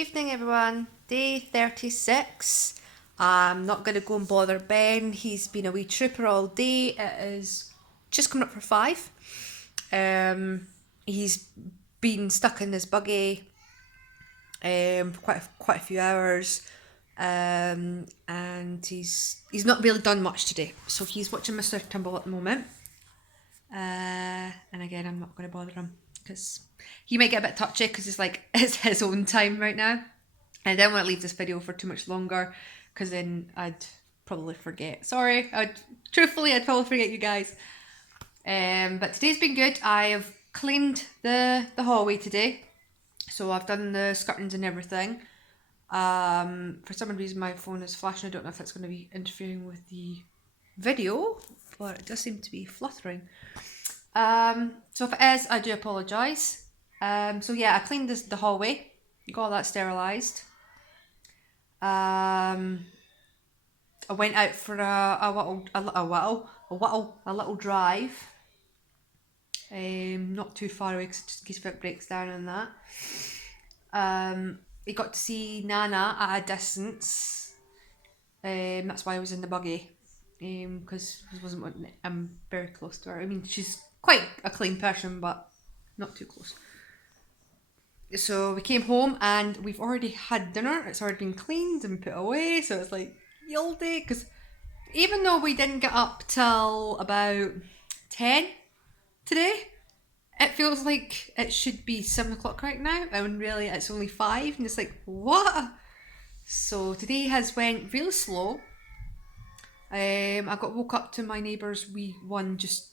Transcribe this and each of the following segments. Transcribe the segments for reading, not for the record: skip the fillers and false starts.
Evening everyone, day 36. I'm not going to go and bother Ben, he's been a wee trooper all day. It is just coming up for 5. He's been stuck in his buggy for quite a few hours, and he's not really done much today. So he's watching Mr. Tumble at the moment, and again I'm not going to bother him because he might get a bit touchy because it's his own time right now. I didn't want to leave this video for too much longer because then I'd probably forget. Sorry, I'd probably forget you guys. But today's been good. I have cleaned the hallway today. So I've done the skirtings and everything. For some reason my phone is flashing. I don't know if that's going to be interfering with the video, but it does seem to be fluttering. So if it is, I do apologise. So yeah, I cleaned the hallway, got all that sterilised. I went out for a little drive. Not too far away because just in case it breaks down on that. I got to see Nana at a distance. That's why I was in the buggy. Because I'm very close to her. I mean, she's quite a clean person, but not too close. So we came home and we've already had dinner. It's already been cleaned and put away. So it's like guilty because even though we didn't get up till about 10 today, it feels like it should be 7 o'clock right now. And really it's only 5 and it's like, what? So today has went really slow. I got woke up to my neighbour's wee one just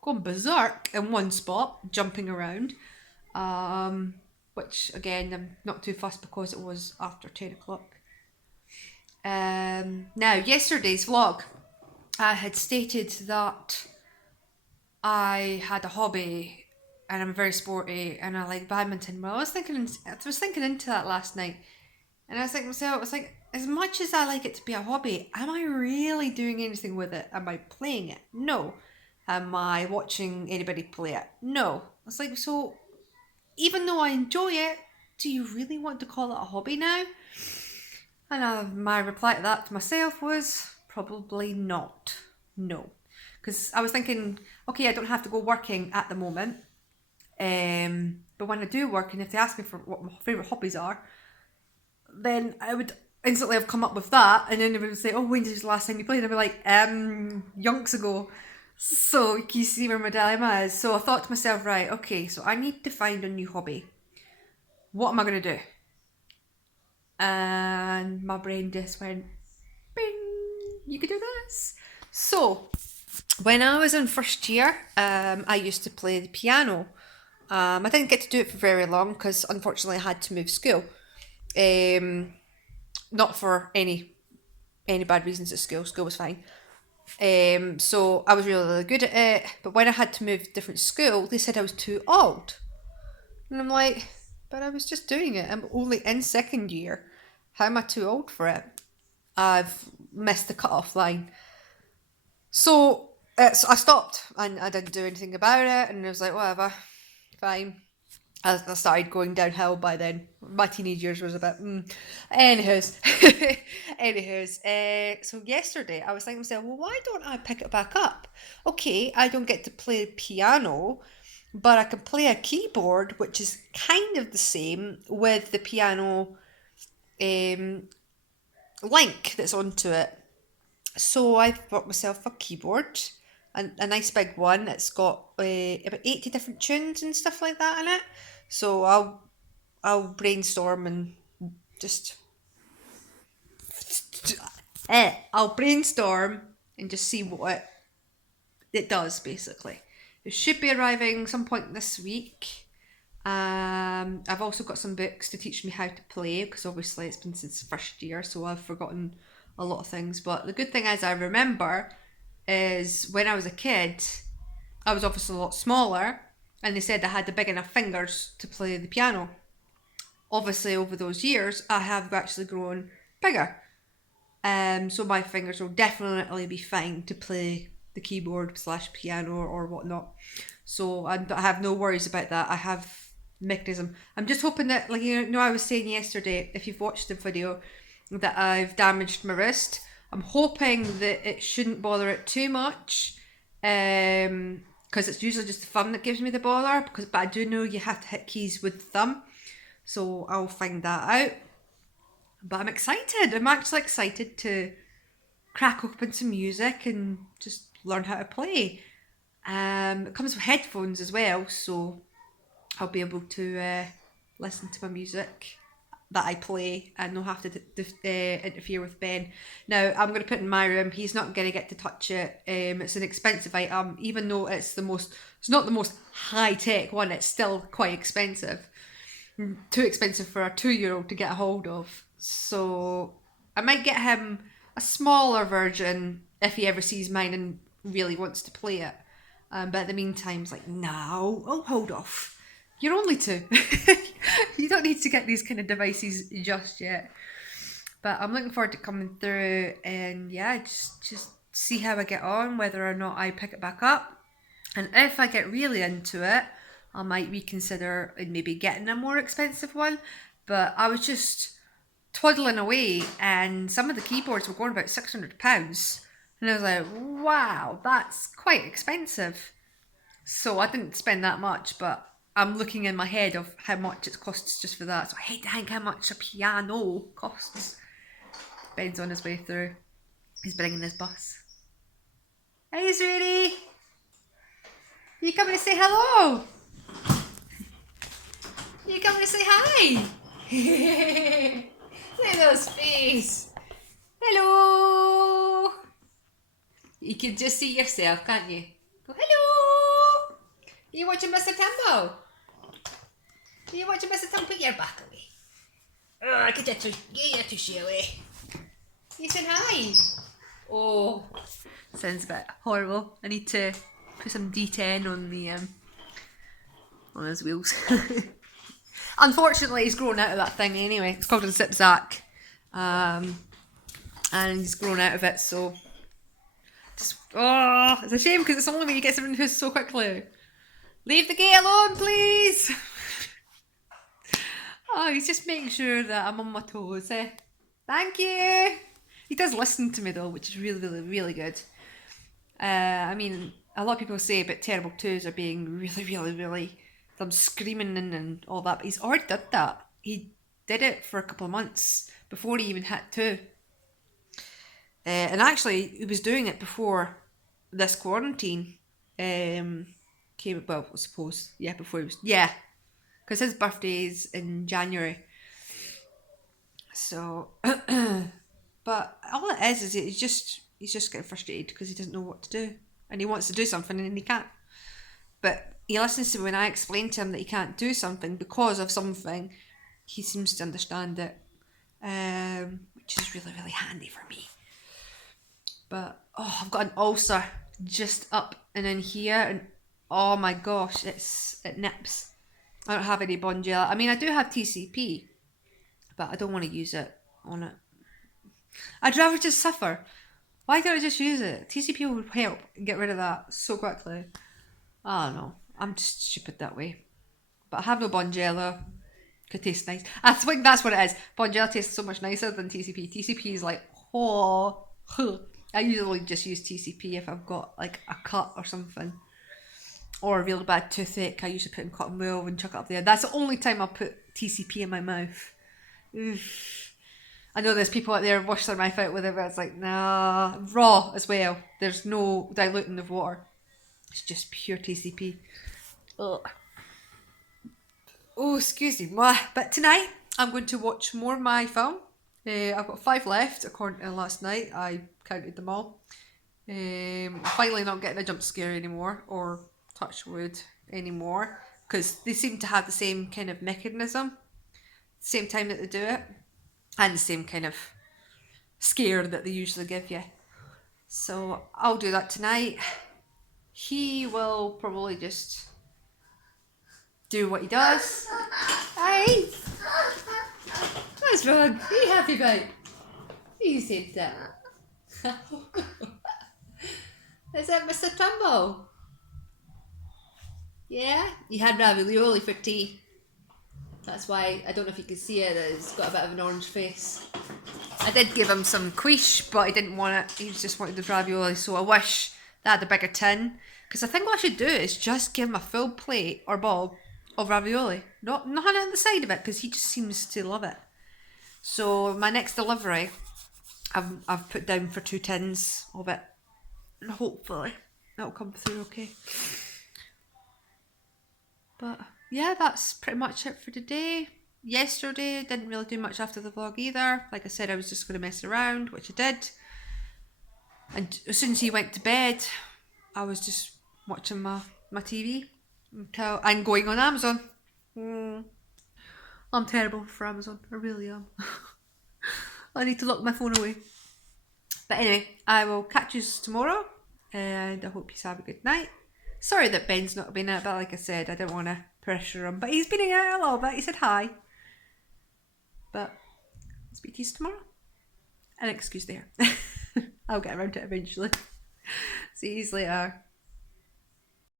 going berserk in one spot, jumping around. Which again, I'm not too fussed because it was after 10 o'clock. Now, yesterday's vlog, I had stated that I had a hobby and I'm very sporty and I like badminton. Well, I was thinking into that last night, and I was thinking to myself, it's like, as much as I like it to be a hobby, am I really doing anything with it? Am I playing it? No. Am I watching anybody play it? No. It's like, so even though I enjoy it, do you really want to call it a hobby now? And my reply to that to myself was probably not. No. Because I was thinking, okay, I don't have to go working at the moment. But when I do work, and if they ask me for what my favourite hobbies are, then I would instantly have come up with that. And then they would say, oh, when was the last time you played? And I'd be like, yonks ago. So you see where my dilemma is. So I thought to myself, right, okay, so I need to find a new hobby. What am I going to do? And my brain just went, bing, you could do this. So when I was in first year, I used to play the piano. I didn't get to do it for very long because unfortunately I had to move school. Not for any bad reasons at school. School was fine. So I was really good at it, but when I had to move different school, they said I was too old. And I'm like, but I was just doing it. I'm only in second year. How am I too old for it? I've missed the cut-off line. So I stopped and I didn't do anything about it, and I was like, whatever, fine. I started going downhill by then. My teenage years was a bit. Anywho's. So yesterday I was thinking to myself, well, why don't I pick it back up? Okay, I don't get to play piano, but I can play a keyboard, which is kind of the same with the piano link that's onto it. So I bought myself a keyboard, a nice big one. It's got about 80 different tunes and stuff like that in it. So I'll brainstorm and just see what it does, basically. It should be arriving some point this week. I've also got some books to teach me how to play because obviously it's been since first year, so I've forgotten a lot of things. But the good thing is I remember is when I was a kid, I was obviously a lot smaller, and they said I had the big enough fingers to play the piano. Obviously, over those years, I have actually grown bigger. So my fingers will definitely be fine to play the keyboard / piano or whatnot. So I have no worries about that. I have mechanism. I'm just hoping that, like, you know, I was saying yesterday, if you've watched the video, that I've damaged my wrist. I'm hoping that it shouldn't bother it too much, because it's usually just the thumb that gives me the bother. But I do know you have to hit keys with the thumb, so I'll find that out. But I'm excited. I'm actually excited to crack open some music and just learn how to play. It comes with headphones as well, so I'll be able to listen to my music that I play and not have to interfere with Ben. Now, I'm going to put it in my room. He's not going to get to touch it. It's an expensive item, even though it's not the most high-tech one, it's still quite expensive. Too expensive for a 2-year-old to get a hold of. So I might get him a smaller version if he ever sees mine and really wants to play it. But in the meantime, it's like, no, hold off. You're only 2. You don't need to get these kind of devices just yet. But I'm looking forward to coming through and yeah, just see how I get on, whether or not I pick it back up. And if I get really into it, I might reconsider maybe getting a more expensive one. But I was just twaddling away and some of the keyboards were going about £600. And I was like, wow, that's quite expensive. So I didn't spend that much, but I'm looking in my head of how much it costs just for that. So I hate to think how much a piano costs. Ben's on his way through. He's bringing his bus. Hey, sweetie. You coming to say hello? You coming to say hi? Look at those face. Hello. You can just see yourself, can't you? Go, hello. Are you watching Mr. Tempo? Are you watching Mr. Tempo? Put your back away. Oh, get your tushy away. You said hi. Oh, sounds a bit horrible. I need to put some D10 on his wheels. Unfortunately, he's grown out of that thing anyway. It's called a Zip-Zac. And he's grown out of it, so... it's a shame because it's only when you get something who's so quickly. Leave the gate alone, please! Oh, he's just making sure that I'm on my toes, eh? Thank you! He does listen to me though, which is really, really, really good. I mean, a lot of people say about Terrible 2s are being really, really, really... them screaming and all that, but he's already did that. He did it for a couple of months before he even hit 2. And actually, he was doing it before this quarantine came. Well, I suppose, before he was, because his birthday's in January. So, but all it is he's just getting frustrated because he doesn't know what to do, and he wants to do something and he can't. But he listens to me when I explain to him that he can't do something because of something. He seems to understand it, which is really, really handy for me. But, I've got an ulcer just up and in here, and oh my gosh, it nips. I don't have any Bonjela. I mean, I do have TCP, but I don't want to use it on it. I'd rather just suffer. Why don't I just use it? TCP would help get rid of that so quickly. I don't know. I'm just stupid that way. But I have no Bonjela. Could taste nice. I think that's what it is. Bonjela tastes so much nicer than TCP. TCP is like, I usually just use TCP if I've got like a cut or something. Or a really bad toothache. I usually put in cotton wool and chuck it up there. That's the only time I'll put TCP in my mouth. Oof. I know there's people out there who wash their mouth out with it, but it's like, nah. Raw as well. There's no diluting of water. It's just pure TCP. Ugh. Oh, excuse me. But tonight, I'm going to watch more of my film. I've got 5 left, according to last night. I counted them all. I'm finally not getting a jump scare anymore, or touch wood anymore, because they seem to have the same kind of mechanism, same time that they do it, and the same kind of scare that they usually give you. So I'll do that tonight. He will probably just do what he does. Hey! What's wrong? Are you happy about? You said that. Is that Mr. Trumbo? Yeah? You had ravioli for tea. That's why, I don't know if you can see it, it's got a bit of an orange face. I did give him some quiche, but he didn't want it. He just wanted the ravioli, so I wish they had a bigger tin. Because I think what I should do is just give him a full plate or bowl of ravioli. Nothing on the side of it, because he just seems to love it. So my next delivery, I've put down for 2 tins of it. And hopefully that'll come through okay. But yeah, that's pretty much it for today. Yesterday, didn't really do much after the vlog either. Like I said, I was just going to mess around, which I did. And as soon as he went to bed, I was just watching my TV until I'm going on Amazon. I'm terrible for Amazon. I really am. I need to lock my phone away. But anyway, I will catch you tomorrow. And I hope you have a good night. Sorry that Ben's not been out, but like I said, I didn't want to pressure him. But he's been out a little bit. He said hi. But I'll speak to you tomorrow. An excuse there. I'll get around to it eventually. See you later.